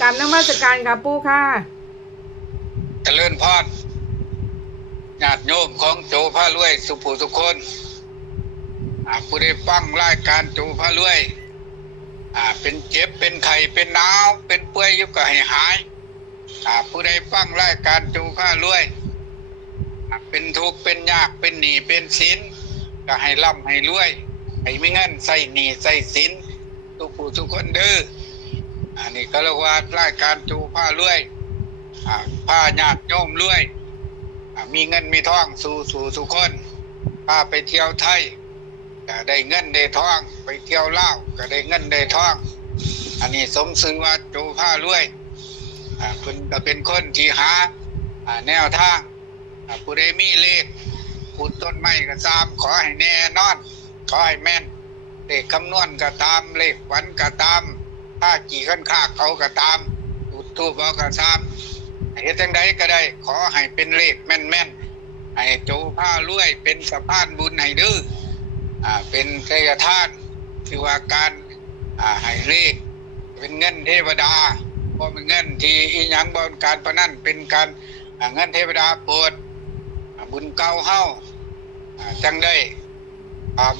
กราบนมัสการค่ะปู่ค่ะเจริญพรญาติโยมของโจพระรวย สุภูทุกคนผู้ได้ฟังรายการโจพระรวยเป็นเจ็บเป็นไข้เป็นหนาวเป็นป่วยยุก็ให้หายผู้ใดฟังรายการโจพระรวยเป็นทุกข์เป็นยากเป็นหนีเป็นสินก็ให้ร่ำให้รวยให้มีเงินใส่หนีใส่สินทุกผู้ทุกคนเด้อ อันนี้ก็เรียกว่ารายการจพระรวยอ่าผ้าญาติโยมรวยอ่ามีเงินมีทองสู่สู่สุคนพาไปเที่ยวไทยก็ได้เงินได้ทอง ไปเที่ยวลาวก็ได้เงินได้ทอง อันนี้สมซื่อว่าโจผ้ารวยอ่าคุณก็เป็นคนที่หาอ่าแนวทางผู้ใดมีเลขขุดต้นไม้ก็ตาม ขอให้แน่นอน ขอให้แม่นเลขคำนวณก็ตามเลขฝันก็ตาม ถ้ากี่ขั้นค่าเขาก็ตามจุดทูบเอาก็ตามเฮ็ดจังใดก็ได้ ขอให้เป็นเลขแม่นๆให้โจผ้ารวยเป็นสะพานบุญให้ดื้ออ่าเป็นเทยทานคือว่าการอ่าให้เลขเป็นเงินเทวดาบ่เป็นเงินที่อีหยังบ่เป็นการพนันเป็นการเงินเทวดาโปรดบุญเก่าเฮาอ่าจังได้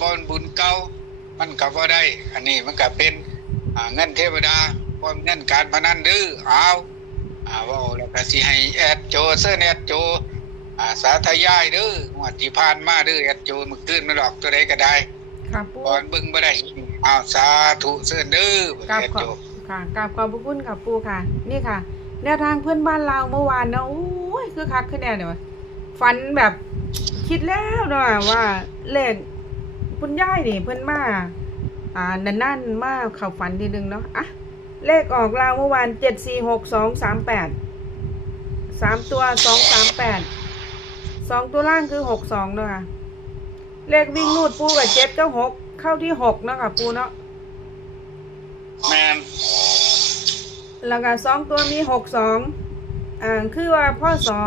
บ่เป็นบุญเก่ามันก็บ่ได้ อันนี้มันก็เป็น เงินเทวดาบ่เป็นเงินการพนันดื้อเอาอ่าเว่าแล้วก็สิให้แอดโจเสื้อแอดโจอ่าสาธยายเด้องวดที่ผ่านมาเด้อแอดโจมื้อคืนมาดอกตัวใดก็ได้ค่ะปูก่อนเบิ่งบ่ได้อ้าวสาธุเสื้อเด้อกราบแอดขอโจค่ะกราบขอบพระคุณค่ะปูค่ะ นี่ค่ะแนวทางเพื่อนบ้านเราเมื่อวานนะโอ้ยคือคักขึ้นแน่เนี่ยวะฝันแบบคิดแล้วเนาะว่าเลขคุณย่ายนี่เพื่อนมา อ่านั่นนั่นๆมาเข้าฝันทีนึงเนาะอะเลขออกลาวเมื่อวานเจ็ดสี่หกสองสามแปดสามตัวสองสามแปดสองตัวล่างคือหกสองเนาะค่ะเลขวิ่งนูดปูกับเจ็ดก็หกเข้าที่หกเนาะค่ะปูเนาะแม่นแล้วก็สองตัวมีหกสองอ่าคือว่าพ่อสอ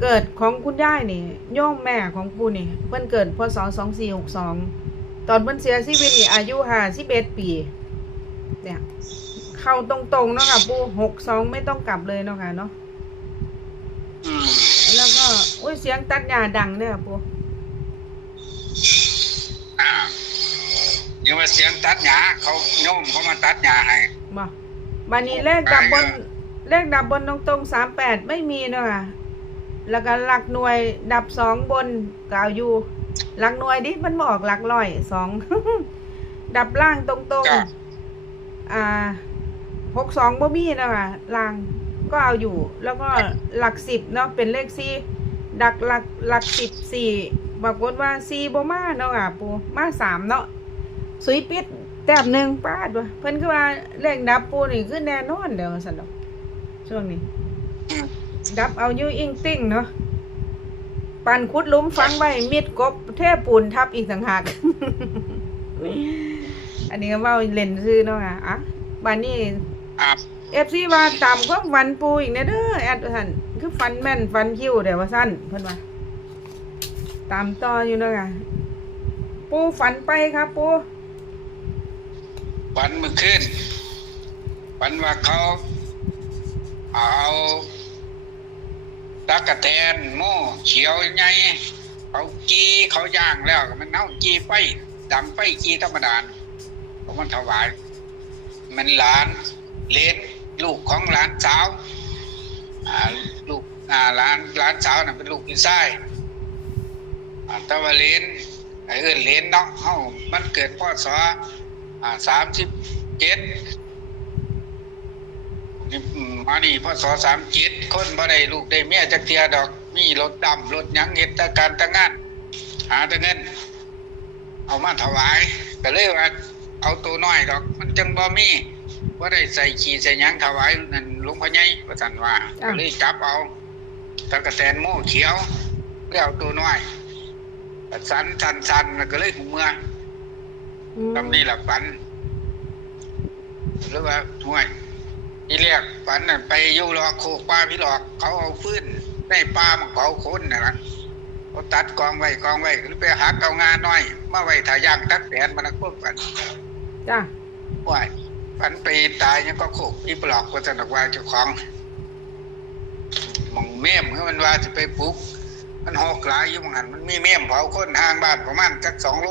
เกิดของคุณย่ายนี่โย่อมแม่ของปูนี่ เพิ่นเกิดพศสองสี่หกสอง ตอนเพิ่นเสียชีวิตนี่อายุห้าสิบเอ็ดปี เนี่ยเข้าตรงๆเนาะค่ะปูหกสองไม่ต้องกลับเลยเนาะค่ะเนาะอืมแล้วก็อุ้ยเสียงตัดหญ้าดังเนี่ยค่ะปูอ่ายังว่าเสียงตัดหญ้าเขาโยมเขามาตัดหญ้าให้บ่บันนี้เลขดับบนเลขดับบนตรงๆสามแปดไม่มีเนาะค่ะแล้วก็หลักหน่วยดับสองบนกล่าวอยู่ หลักหน่วยดิมันบอกหลักร้อยสองดับล่างตรงก็ๆอ่าหกสองบ่มีเนาะค่ะล่างก็เอาอยู่ แล้วก็หลักสิบเนาะเป็นเลขสี่ดักหลักหลักสิบสี่ปรากฏว่าสี่บ่มาเนาะค่ะปูมาสามเนาะสุยปิดแต้มหนึ่งปาดวะเพิ่นคือว่าเลขดับปูนี่คือแน่นอนเดี๋ยวสันดอกช่วงนี้ อืม ดับเอาอยู่อิงติ้งเนาะ ปันคุดหลุมฝังไว้มิดกบเทปูนทับอีกต่างหาก อันนี้ก็เว่าเล่นซื้อเนาะค่ะอะบานนี้อ่าเอฟซีว่าตามก็ฟันปูอีกเนยเด้อแอดท่านคือฟันแม่นฟันคิ้วเดี๋ยวว่าสั้นเพิ่นว่าตามต่ออยู่เนาะค่ะปูฝันไปครับปูวันเมื่อคืนวันว่าเขาเอา ตะกะแตนโม่เขียวใหญ่เขาจีเขาย่างแล้วมันเอาจีไฟดังไฟจีธรรมดาเขามันถวาย มันหลานเลนลูกของหลานสาวลูกหลานหลานสาวน่ะเป็นลูกพี่ชายต่ว่าเลนไอ้เอินเลนเนาะเฮามันเกิดพศอ่าสามสิบเจ็ด มมานี่พศสามเจ็ดคนบ่ได้ลูกได้เมียจักเทียดอกมีรถดำรถหยังเฮ็ดแต่การแต่งงาน หาแต่เงิน เอามาถวายก็เลยว่าเอาตัวน้อยดอก มันจังบ่มีว่าได้ใส่ขี้ใส่หยังถวายนั่นหลวงพ่อใหญ่ว่าซั่นว่าก็เลยจับเอาตะกะแตนโม่เขียวแล้วเอาตัวน้อยก็สันสันสันแล้วก็เลยหูเมืองอืมตำนี้ล่ะฝันหรือว่าห่วย อีเรียกฝันน่ะไปอยู่หลอกโคกปลาพี่หลอกเขาเอาฟืนในปลามาเผาคนน่ะนะเขาตัดกองไว้กองไว้หรือไปหักเอางาน้อย มาไว้ถ่าย่างตักแตนมันนะพวกฝันจ้ะว่าฝันไปตายยังก็โคกอีปลอกก็จะนักว่าเจ้าของหมองเมี่ยมคือมันว่าจะไปปลุก มันหอกหลายอยู่หมองหันมันมีเมี่ยมเผาคนห่างบ้านประมาณจักสองโล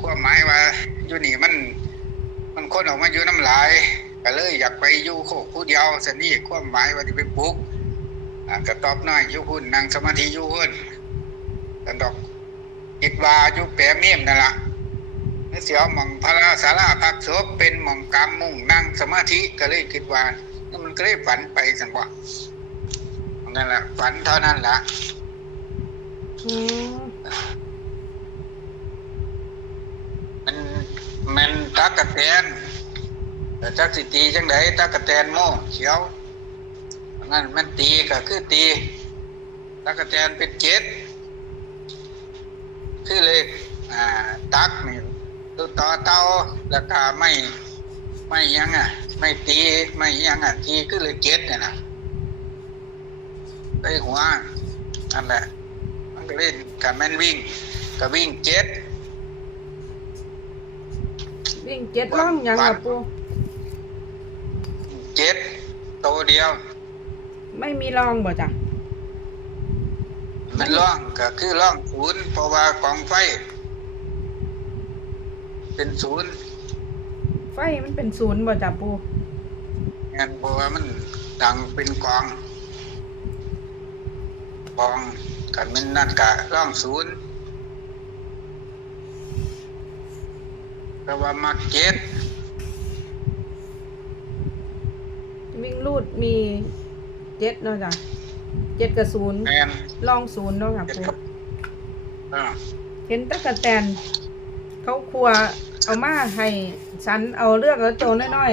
ความหมายว่าอยู่นี่มัน มันคนออกมาอยู่น้ำลาย ก็เลยอยากไปอยู่โคกผู้เดียวสนี่ความหมายว่าที่ไปปลุกอ่ากระตอบน้อยอยู่หุ่นนั่งสมาธิอยู่หุ่นแต่ดอกคิดว่าอยู่แปรเมี่ยมนั่นล่ะเสียวหมองพระราสาราพักศพเป็นหมองกลางมุ่งนั่งสมาธิก็เลยคิดว่ามันก็เลยฝันไปสังว่านั่นแหละฝันเท่านั้นละอืมมันมันตักกะแตน แต่จักสิตีจังไดตักกะแตนโม่เขียวนั่นมันตีก็คือตีตักกะแตนเป็นเจ็ดคือเลขอ่าตักนี่ตัวต่อเต้าแล้วก็ไม่ไม่ยังอะ ไม่ตีไม่ยังอะทีคือเลขเจ็ดเนี่ยนะไปหัวนั่นแหละ มันก็เล่นกับแม่นวิ่งก็วิ่งเจ็ดวิ่งเจ็ดล่องยังกับปู เจ็ดตัวเดียว ไม่มีลองบ่จ้ะมันร่องก็คือร่องศูนย์เพราะว่ากองไฟ เป็นศูนย์ไฟมันเป็นศูนย์บ่จ้ะปูงั้นเพราะว่ามันดังเป็นกองกองกันมันนั่นกะร่องศูนย์แต่ว่ามักเจ็ด วิ่งลูดมีเจ็ดเนาะจ้ะเจ็ดกับศูนย์แมนลองศูนย์เนาะค่ะเจ็ดปูกับอ่าเห็นตะกะแตน เขาครัวเอามาให้ฉันเอาเลือกแล้วโจน้อย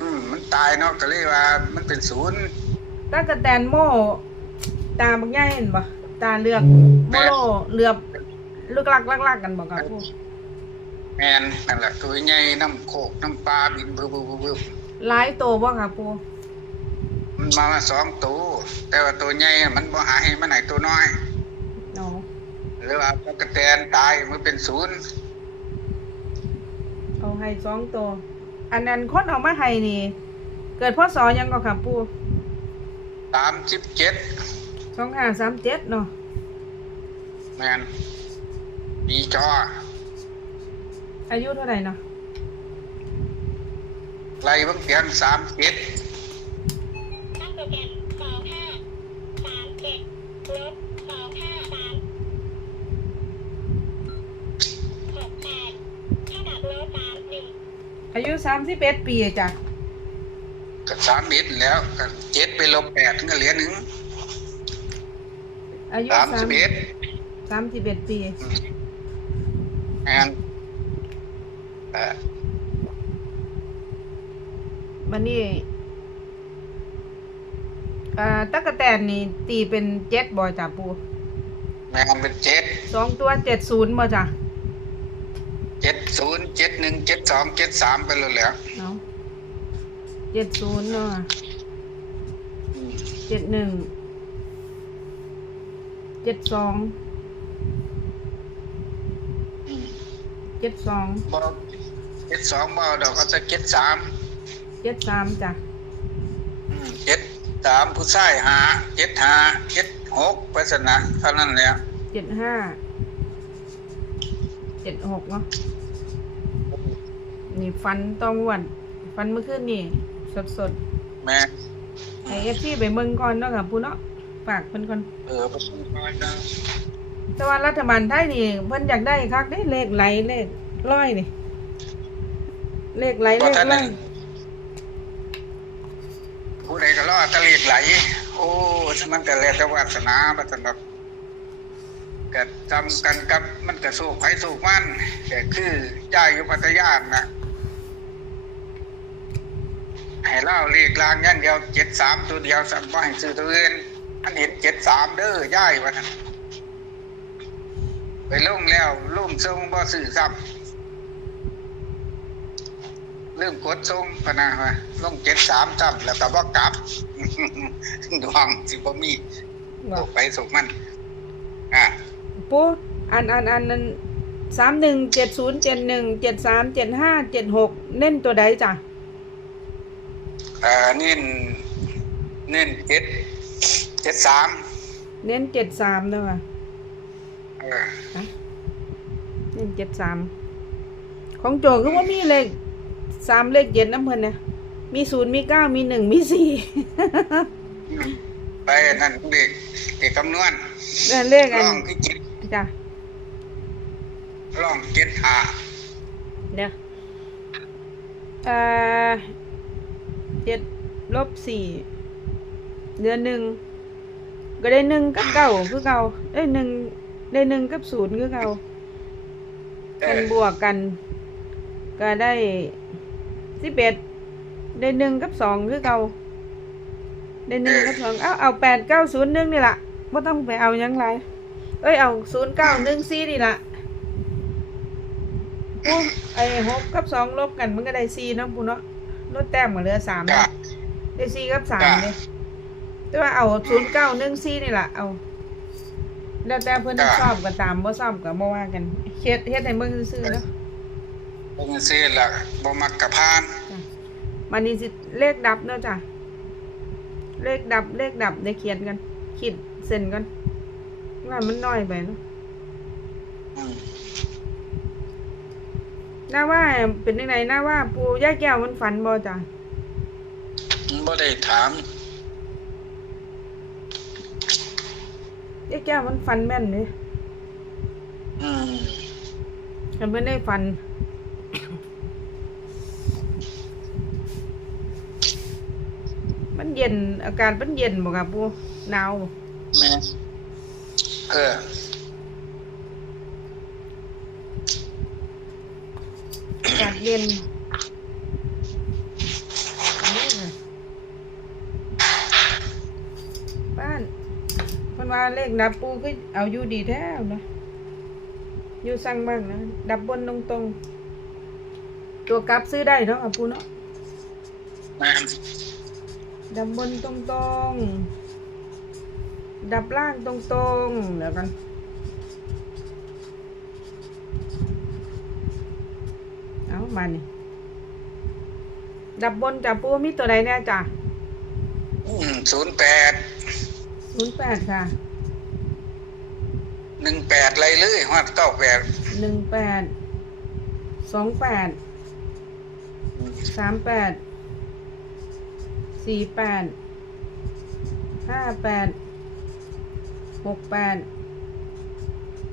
อืมมันตายเนาะก็เลยว่า มันเป็นศูนย์ ๆตะกะแตนโม่ตาบักใหญ่เห็นบ่ตาเลือกโมโลเหลือบลึกลักลักลักกันบ่ครับปู แมนนั่นแหละตัวใหญ่น้ำโคกน้ำปลาบินบึบบึบบึบบึบ หลายโตบ่ครับปูมันมามาสองตัว แต่ว่าตัวใหญ่มันบ่หายมันไหนตัวน้อย เนาะหรือว่าตะกะแตนตายมันเป็นศูนย์เอาให้สองโตอันนั้นคนเอามาให้นี่ เกิดพศหยังก็ครับปูสามสิบเจ็ดสองห้าสามเจ็ดเนาะแมนปีจออายุเท่าไหร่เนาะ ไล่เบังเตียงสามเจ็ดตั้งโปรแกรมสองห้าสามเจ็ดลบสองห้าสามหกแปดเท่ากับลบสามหนึ่งอายุสามสิบเอ็ดปีจ้ะกับสามเอ็ดแล้วก็เจ็ดไปลบแปดก็เหลือหนึ่งอายุสามสิบเอ็ดสามสิบเอ็ดปีแมนเอ่อ บันนี้อ่าตะกะแตนนี่ตีเป็นเจ็ดบ่จ้ะปูแมนเป็นเจ็ดสองตัวเจ็ดศูนย์บ่จ้ะเจ็ดศูนย์เจ็ดหนึ่งเจ็ดสองเจ็ดสามไปเลยแล้วเนาะเจ็ดศูนย์เนาะอืมเจ็ดหนึ่งเจ็ดสองอืมเจ็ดสองบอกเจ็ดสองบอดอกก็จะเจ็ดสาม เจ็ดสามจ้ะอืมเจ็ดสามผู้ชายหาเจ็ดหาเจ็ดหกไปสนะเท่านั้นแหละเจ็ดห้าเจ็ดหกเนาะนี่ฟันต้องวันฟันเมื่อคืนนี่ สดสดแม่ๆไอเอฟซีไปเมืองก่อนเนาะค่ะปูเนาะฝากเพิ่นก่อนเออประชุมก่อนนะแต่ว่ารัฐบาลไทยนี่เพิ่นอยากได้คักได้เลขไหลเลขร้อยนี่ เลขไหลเพเลราะขท่านร้อนั้ยนผู้ ใดก็รอตะลีดไหล โอ้มันก็แล้วแต่วาสนาบัตรดอกก็จำกันกับมันก็สู้ไผสู้มันแต่คือจ่ายอยู่พัทยานะให้เล่าเลขลางย่างเดียวเจ็ดสามตัวเดียวสัมบ่ให้ซื้อตัวอื่นอันเห็นเจ็ดสามเด้อย่ายวันนั้นไปลงแล้วลุ่มทรงบ่ซื้อซ้ำ เริ่มกดทรงพะนะว่าลงเจ็ดสามซ้ำแล้วก็บ่กลับดวงสิบ่มีว่าตกไปสุกมัน อ่าปูอันอันอันนั้นสามหนึ่งเจ็ดศูนย์เจ็ดหนึ่งเจ็ดสามเจ็ดห้าเจ็ดหกเน้นตัวใดจ้ะเอ่อเน้นเน้นเจ็ดเจ็ดสามเน้นเจ็ดสามด้วยค่ะเออเน้นเจ็ดสามของโจคือว่ามีเลข สามเลขเจ็ดน้ำเพิ่นเนี่ยมีศูนย์มีเก้ามีหนึ่งมีสี่ไปนั่นเด็กเด็กคำนวณนั่นเลขอันร่องคือจิตจ้ะร่องเจ็ดหาเดี๋ยวเอ่อเจ็ดลบสี่เดือนหนึ่งก็ได้หนึ่งกับเก้าคือเก่าได้หนึ่งได้หนึ่งกับศูนย์คือเก่าเอกันอบวกกัน ก็ได้ สิบเอ็ดได้หนึ่งกับสองคือเก่าได้หนึ่งกับสองเอาเอาแปดเก้าศูนย์หนึ่งนี่ละไม่ต้องไปเอาหยังไรเอ้ยเอาศูนย์เก้าหนึ่งสี่นี่ละปูไอ้หกกับสองลบกันมันก็ได้สี่เนาะปูเนาะลดแต้มมาเหลือสามจ้ะเนาะได้สี่กับสามจ้ะเลยแต่ว่าเอาศูนย์เก้าหนึ่งสี่นี่ละเอาแล้วแต่เพื่อนจ้ะชอบก็ตามบ่ชอบก็บ่ว่ากันเฮ็ดเฮ็ดให้เบิ่งซื่อๆเนาะ เป็นซื้อละบ่มักกะพานมันนี่สิเลขดับเนาะจ้ะเลขดับเลขดับได้เขียนกัน ขีดเส้นกันว่ามันน้อยไปเนาะอืมน่าว่าเป็นจังไดน่าว่าปู่ย่าแก้วมันฝันบ่จ้ะมันบ่ได้ถามย่าแก้วมันฝันแม่นเด้อืมคันเพิ่นได้ฝัน มัน เย็น อาการมันเย็นบ่ครับปู่หนาวบ่แม่เอออากาศเย็นนี่ไงบ้านมันว่าเลขดับปูก็เอาอยู่ดีแท้นะอยู่สั่งบ้างนะ ดับบนตรงตรงๆ ตัวกลับซื้อได้เนาะครับปูเนาะ แม่น ดับบนตรงตรงๆดับล่างตรงตรงๆเดี๋ยวกัน เอามานี่ดับบนจับปูมีตัวใดแน่จ้ะอืม08ศูนย์แปดค่ะ18อะไรเลยฮอด98หนึ่งแปดสองแปดสามแปด สี่แปดห้าแปดหกแปด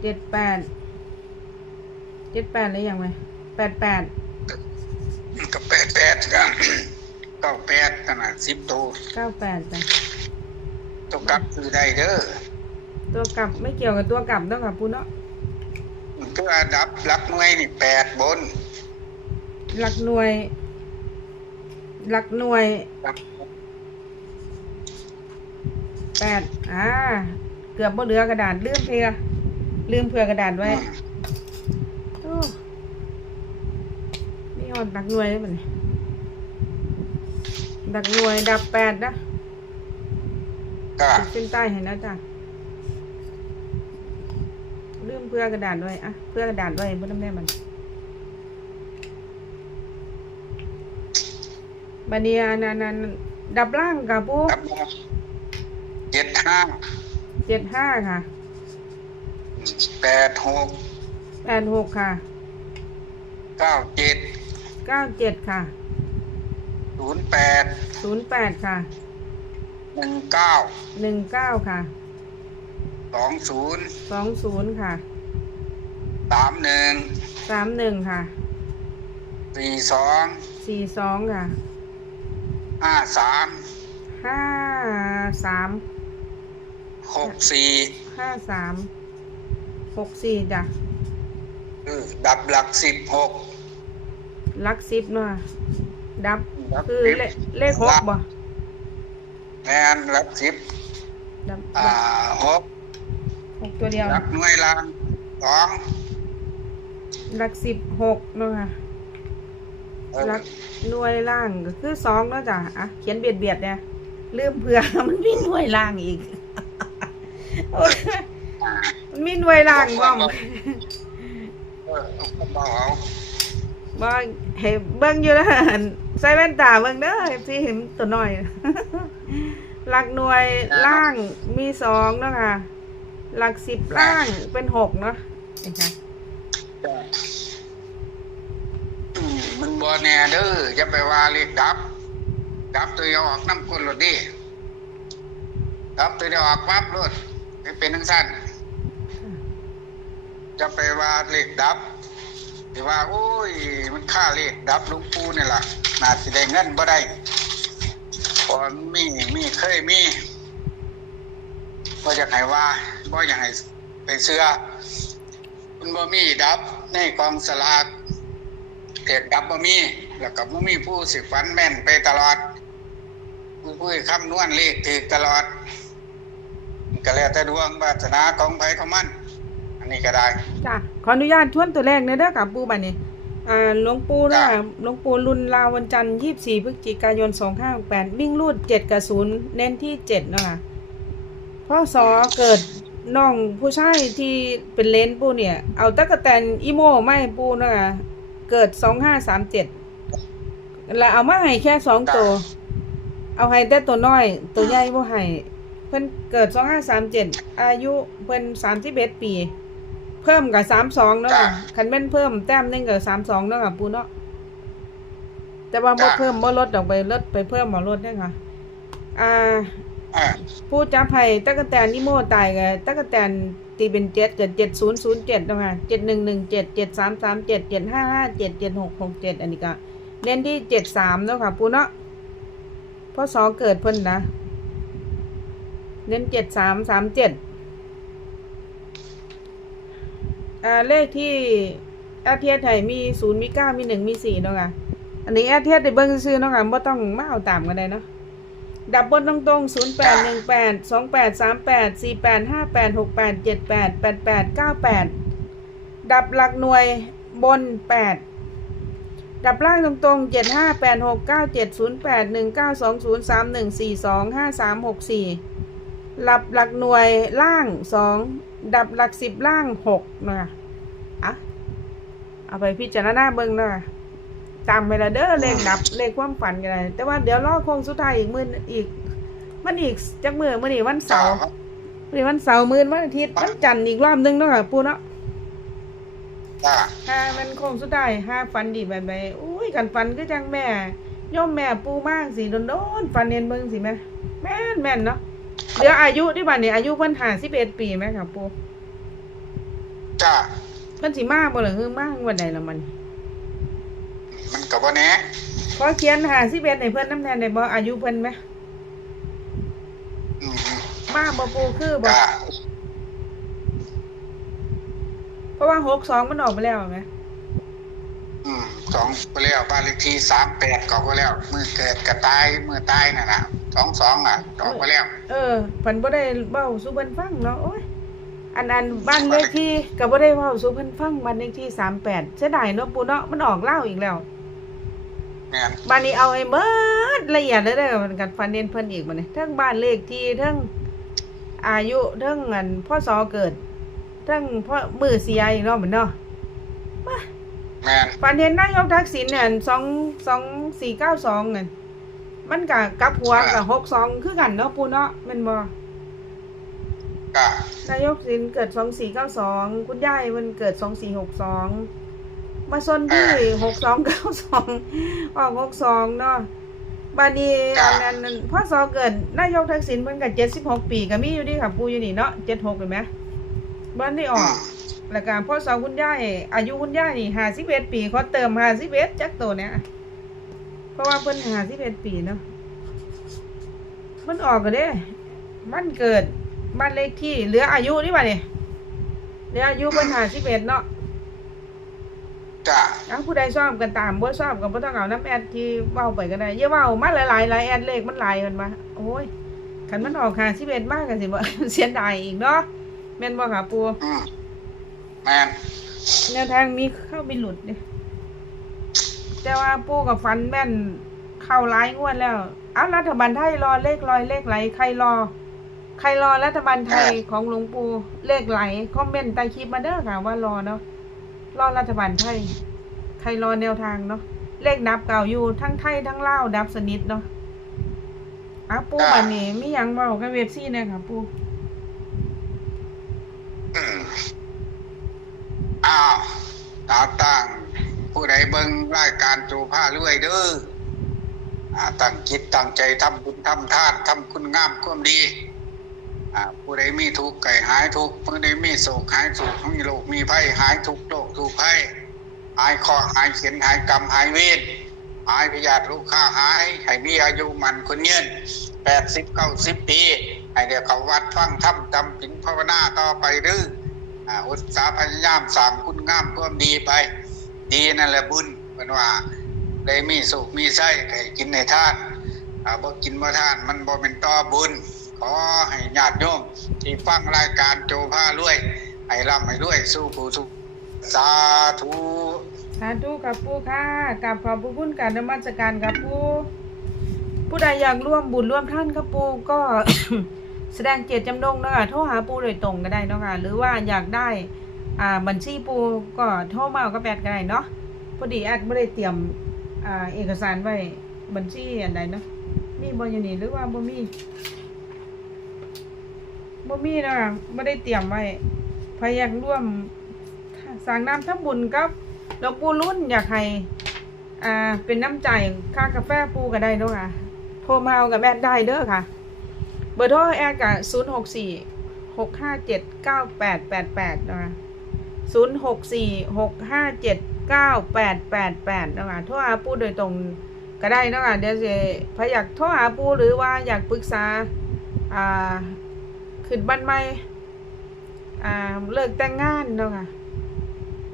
เจ็ดแปดเจ็ดแปดเลยยังไงแปดแปดมันก็88กัน98ขนาด10ตัวเก้าแปดจ้ะตัวกลับคือได้เด้อตัวกลับไม่เกี่ยวกับตัวกลับต้องกับปูเนาะมันคืออันดับหลักหน่วยนี่8บนหลักหน่วย หลักหน่วยหลัก แปดอ่า เกือบบ่เหลือกระดาษลืมเพื่อลืมเผื่อกระดาษไว้โอ้นี่ออนดักหน่วยได้ปะเนี่ยดักหน่วยดับแปดนะก็ขีดเส้นใต้เห็นนะจ้ะลืมเพื่อกระดาษไว้อะเพื่อกระดาษไว้บนน้ำแม่มันบันเนียนันนันดับล่างกับปูครับเจ็ด ห้าเจ็ดห้าค่ะแปดหกแปดหกค่ะเก้าเจ็ดเก้าเจ็ดค่ะศูนย์แปดศูนย์แปดค่ะหนึ่งเก้าหนึ่งเก้าค่ะสองศูนย์สองศูนย์ค่ะสามหนึ่งสามหนึ่งค่ะสี่สองสี่สองค่ะห้าสามห้าสาม หกสี่ห้าสามหกสี่จ้ะเออดับหลักสิบหกลักซิปเนาะดับดับคือสิบเลเลขหกบ่แมนหลักสิบดับอ่าหกหกตัวเดียวหลักหน่วยล่างสองลักสิบหกเนาะค่ะเออลักหน่วยล่างก็คือสองเนาะจ้ะอะเขียนเบียดเบียดเนี่ยลืมเผื่อ มันมีหน่วยล่างอีกโอ้ยอ่า มันมีหน่วยล่างบ้องเอออเบาเอาบ่เห็นเบิ่งอยู่แล้วหั่นใส่แว่นตาเบิ่งเด้อ FC เห็นตัวน้อยหลักหน่วยล่างมีสองเนาะค่ะ หลักสิบล่างเป็นหกเนาะนี่ค่ะจ้ะอืมมันบ่แน่เด้ออย่าไปว่าเลขดับ ดับตัวเดียวออกน้ำกุลรถดิดับตัวเดียวออกปั๊บรถ ให้เป็นทั้งสั้นจะไปว่าเลขดับหรือว่า โอ้ย มันค่าเลขดับลุงปูนี่ล่ะน่าสิได้เงินบ่ได้พอมีมีเคยมีบ่อยากให้ว่าบ่อยากให้ไปเสื้อมันบ่มีดับในกองสลากเกิดดับบ่มี แล้วก็บ่มีผู้สิฝันแม่นไปตลอดผู้ผู้คำนวณเลขถูกตลอด ก็แล้วแต่ดวงวาสนาของไผของมัน อันนี้ก็ได้จ้ะขออนุญาตทวนตัวแรกเนยเด้อค่ะปูบัดนี้อ่าหลวงปู่นะจ้ะหลวงปู่รุนลาวันจันทร์24พฤศจิกายน2568วิ่งรูด7กับ0เน้นที่7เนาะค่ะพ่อสอเกิดน้องผู้ชายที่เป็นเลนปูเนี่ย เอาตะกะแตนอีโมไม่ปูเนาะค่ะเกิด2537แล้วเอามาให้แค่สองตัว เอาให้แต่ตัวน้อย ตัวใหญ่บ่ให้ เพิ่นเกิด2537อายุเพิ่น31ปี เพิ่มกับ32เนาะค่ะคันแม่นเพิ่มแต้มหนึงกับ32เนาะค่ะปูเนาะแต่ว่าบ่เพิ่มบ่ลดออกไปลดไปเพิ่มบ่ลดเด้อค่ะ อ่า อ่าผู้จับไผ่ตะกะแตนนิโมตายกับตะกะแตนตีเป็นเจ็ดกับเจ็ดศูนย์ศูนย์เจ็ดนะคะเจ็ดหนึ่งหนึ่งเจ็ดเจ็ดสามสามเจ็ดเจ็ดห้าห้าเจ็ดเจ็ดหกหกเจ็ดอันนี้ก็เน้นที่เจ็ดสามแล้วค่ะปูเนาะพ่อสอเกิดเพิ่นนะ เน้นเจ็ดสามสามเจ็ดเลขที่แอดเทียไทยมีศูนย์มีเก้ามีหนึ่งมีสี่เนาะค่ะอันนี้แอดเทียได้เบิ่งซื้อเนาะค่ะบ่ต้องมาเอาตามกันได้เนาะดับบนตรงตรงศูนย์แปดหนึ่งแปดสองแปดสามแปดสี่แปดห้าแปดหกแปดเจ็ดแปดแปดแปดเก้าแปดดับหลักหน่วยบนแปดดับล่างตรงตรงเจ็ดห้าแปดหกเก้าเจ็ดศูนย์แปดหนึ่งเก้าสองศูนย์สามหนึ่งสี่สองห้าสามหกสี่ ดับหลักหน่วยล่างสองดับหลักสิบล่างหกนะคะอะเอาไปพิจารณาเบิ่งเนาะตามไปละเด้อเลขดับเลขความฝันกันเลยแต่ว่าเดี๋ยวรอโค้งสุดท้ายอีกมื้ออีก มันอีกจักมื้อมื้อนี้วันเสาร์มื้อนี้วันเสาร์มื้อวันอาทิตย์วันจันทร์อีกรอบนึงเนาะค่ะปู่เนาะจ้าถ้ามันโค้งสุดท้ายถ้าฝันดีแบบใดอุ้ยกันฝันคือจังแม่ย่อมแม่ปู่มากสิโดนๆฝันเห็นเบิ่งสิแม่แม่นแม่นเนาะ เดี๋ยวอายุที่บัดนี้อายุเพิ่น51ปีแม่ค่ะปู่จ้าเพิ่นสิมาบ่ล่ะคือมาวันใดละมันมันก็บ่แน่ขอเขียน51ให้เพิ่นนำแน่ได้บ่อายุเพิ่นไหมอืมมาบ่ปู่คือบ่จ้า เพราะว่าหกสองมันออกไปแล้วไหม อืมสองไปแล้วบ้านเลขที่สามแปดก็ไปแล้วมือเกิดกระตายมือตายน่ะนะสองสองอะออกไปแล้ว เออฝันบ่ได้เว้าสู่เพิ่นฟังเนาะโอ้ยอันอันบ้านเลขที่ก็บ่ได้เว้าสู่เพิ่นฟังบ้านเลขที่38เสียดายเนาะปู่เนาะมันออกเล่าอีกแล้วแม่นบ้านนี้เอาไอ้เบิดละเอียดเลยเด้อมันกันฟันเน้นเพิ่นอีกบัดนี้เทั้งบ้านเลขที่เทั้งอายุเทั้งอันพ่อสอเกิดเทั้งพ่อมือเสียอีกเนาะบัดเนาะ แม่นฝันเห็นนายกทักษิณเนี่ยสองสองสี่เก้าสองเงินมันกับกับหัวกับหกสองคือกันเนาะปูเนาะแมันบ่ก็นายกสินเกิดสองสี่เก้าสองคุณยายมันเกิดสองสี่หกสองมาซนที่หกสองเก้าสองออกหกสองเนาะบาดนีอันนั้นอันพ่อสอเกิดนายกทักษิณมันกับเจ็ดสิบหกปีก็มีอยู่ดีค่ะปูอยู่นี่เนาะเจ็ดหกเห็นไหมบ้านนี่ออือกม แล้วก็พ่อสาวคุณย่ายอายุคุณย่ายนี่ห้าสิบเอ็ดปีเขาเติมห้าสิบเอ็ดจักตัวเนี่ยเพราะว่าเพิ่นห้าสิบเอ็ดปีเนาะมันออกก็เด้มันเกิดบ้านเลขที่เหลืออายุนี่ว่าเนี่ยเหลืออายุเพิ่นห้าสิบเอ็ดเนาะจ้าเอาผู้ใดชอบกันตามบ่ชอบก็บ่ต้องเอาน้ำแอดที่เว้าไปก็ได้อย่าเว้ามาหลายๆหลายแอดเลขมันหลายมันมาโอ้ยคันมันออกห้าสิบเอ็ดมากกันสิบ่เสียดายอีกเนาะแม่นบ่ค่ะปูอืม แมนแนวทางมีเข้ามีหลุดเนี่ยแต่ว่าปูกับฟันแม่นเข้าร้ายงวดแล้วเอาวรัฐบาลไทยรอเลขลอยเลขไหลใครรอ ใครรอรัฐบาลไทยของหลวงปู่เลขไหลคอมเมนต์ใต้คลิปมาเด้อค่ะว่ารอเนาะรอรัฐบาลไทย ใครรอแนวทางเนาะเลขนับเก่าอยู่ทั้งไทยทั้งเล่าดับสนิทเนาะอ้าวปูบันนี้มียังเบากับเว็บซี่เนี่ยค่ะปู อืม อ้าวตาตั้งผู้ใดเบิ่งรายการจูผ้ารวยเด้ออตั้งจิตตั้งใจทำบุญทำทานทำคุณงามความดีอผู้ใดมีทุกข์ไก่หายทุกข์ผู้ใดมีโศกหายโศกมีโรคมีภัยหายทุกข์โรคทุกข์ภัยหายคราะห์หายเขียนหายกรรมหายเวรหายพยาธิลูกค้าหายให้มีอายุมันคนยืนแปดสิบเก้าสิบปี ให้เดี๋ยวเขาวัดฟังทำจำปินภาวนาต่อไปหรือ อาุตสาพยายามสร้างคุณงามความดีไป ดีนั่นแหละบุญเป็นว่าได้มีสุขมีไส้ให้กินในท่านอาบ่กินบ่ท่านมันบ่เป็นต่อบุญ ขอให้ญาติโยมที่ฟังรายการโจผ้ารวยให้ร่ำให้รวยสู้ผู้ทุกสาธุสาธุกับปูค่ะกับขอบพระคุณการนมัสการกับปูผู้ใดอยากร่วมบุญร่วมท่านกับปูก็ แสดงเจตจำนงเนาะคะโทรหาปูโดยตรงก็ได้เนาะค่ะหรือว่าอยากได้อ่าบัญชีปูก็โทรมาก็แปดก็ได้เนาะพอดีแอดไม่ได้เตรียมอ่าเอกสารไว้บัญชีอันใดเนาะมีบอยู่นี่หรือว่าบ่มีบ่มีเนาะไม่ได้เตรียมไว้ใครอยากร่วมสร้างน้ำทำบุญกับหลวงปู่รุ่นอยากให้อ่าเป็นน้ำใจค่ากาแฟปูก็ได้เนาะค่ะโทรมาเอากับแอดได้เด้อค่ะ เบอร์โทรแอดกับศูนย์หกสี่หกห้าเจ็ดเก้าแปดแปดแปดนะคะศูนย์หกสี่หกห้าเจ็ดเก้าแปดแปดแปดนะคะโทรหาปูโดยตรงก็ได้นะคะเดี๋ยวจะพอยากโทรหาปูหรือว่าอยากปรึกษาอ่าขึ้นบ้านใหม่อ่าเลิกแต่งงานนะคะ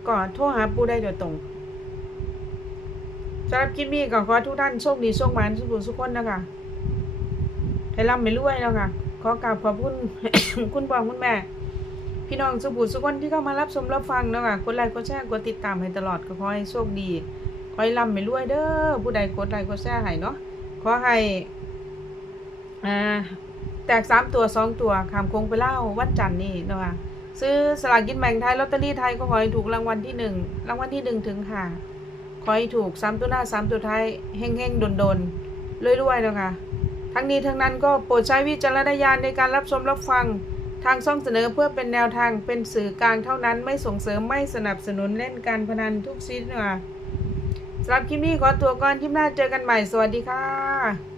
ก็โทรหาปูได้โดยตรงสำหรับคลิปนี้ก็ขอทุกท่านโชคดีโชคมันสุขสุขคนนะคะ ให้ร่ำให้รวยแล้วค่ะ ขอกราบขอบคุณคุณพ่อคุณแม่ พี่น้องสุบุสุกคนที่เข้ามารับชมรับฟังเนาะค่ะกดไลค์กดแชร์กดติดตามให้ตลอดก็ขอให้โชคดีขอให้ร่ำให้รวยเด้อผู้ใดกดไลค์กดแชร์ให้เนาะขอให้อ่าแตกสามตัวสองตัวขามคงไปเล่าวันจันทร์นี่นะคะซื้อสลากกินแบ่งไทยลอตเตอรี่ไทยก็ขอให้ถูกรางวัลที่หนึ่งรางวัลที่หนึ่งถึงค่ะขอให้ถูกสามตัวหน้าสามตัวท้ายเฮงเฮงโดนโดนรวยๆนะค่ะ ทั้งนี้ทั้งนั้นก็โปรดใช้วิจารณญาณในการรับชมรับฟัง ทางช่องเสนอเพื่อเป็นแนวทางเป็นสื่อกลางเท่านั้นไม่ส่งเสริมไม่สนับสนุนเล่นการพนันทุกชนิดค่ะสำหรับคลิปนี้ขอตัวก่อนคลิปหน้าเจอกันใหม่สวัสดีค่ะ